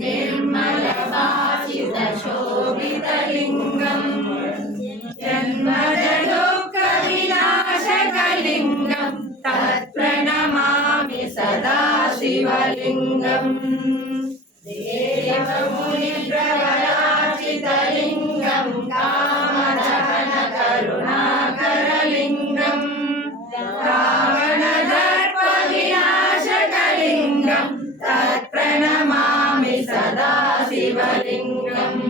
निर्मलभाषितशोभितलिङ्गम् जन्मजदुःखविनाशकलिङ्गम् तत्प्रणमामि सदा शिवलिङ्गम् देवमुनिप्रवराचितलिङ्गम् कामदहनकरुणाकरलिङ्गम् रावणदर्पविनाशकलिङ्गम् तत्प्रणमामि सदा शिवलिङ्गम्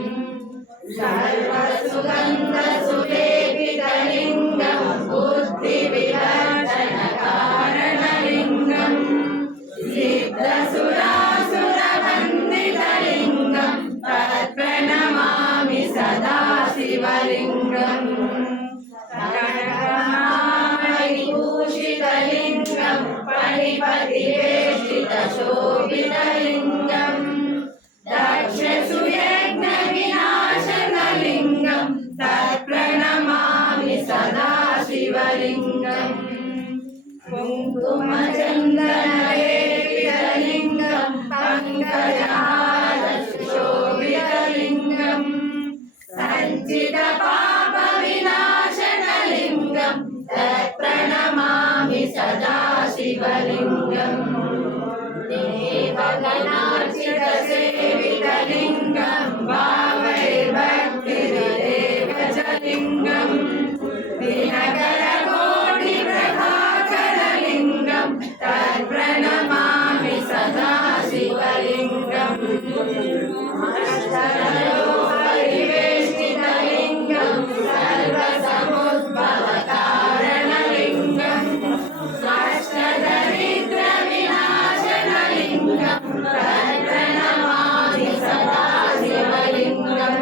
सर्वसुगन्धसुलेपितलिङ्गम् बुद्धिविवर्धनकारणलिङ्गम् सिद्धसुरासुरवन्दितलिङ्गम् तत्प्रणमामि सदा शिवलिङ्गम् कनकमाणिभूषितलिङ्गम् फणिपतिवेष्टितशोभितलिङ्गम् दक्षसुयज्ञविनाशनलिङ्गम् तत्प्रणमामि सदा शिवलिङ्गम् कुङ्कुमचन्दनलेपितलिङ्गम् पङ्कजहारसुशोभितलिङ्गम् सञ्चितपापविनाशनलिङ्गम् तत्प्रणमामि सदा शिवलिङ्गम् देवगणार्चितसेवितलिङ्गम् भावये भक्तिविदेव च लिङ्गम् दिनकरकोटिप्रभाकरलिङ्गम् तत्प्रणमामि सदा शिवलिङ्गम् अष्टलोकपरिवेष्टितलिङ्गम् सर्वसमुद्भवकारणलिङ्गम् अष्टदरिद्रविनाशनलिङ्गम् तत्प्रणमामि सदा शिवलिङ्गम्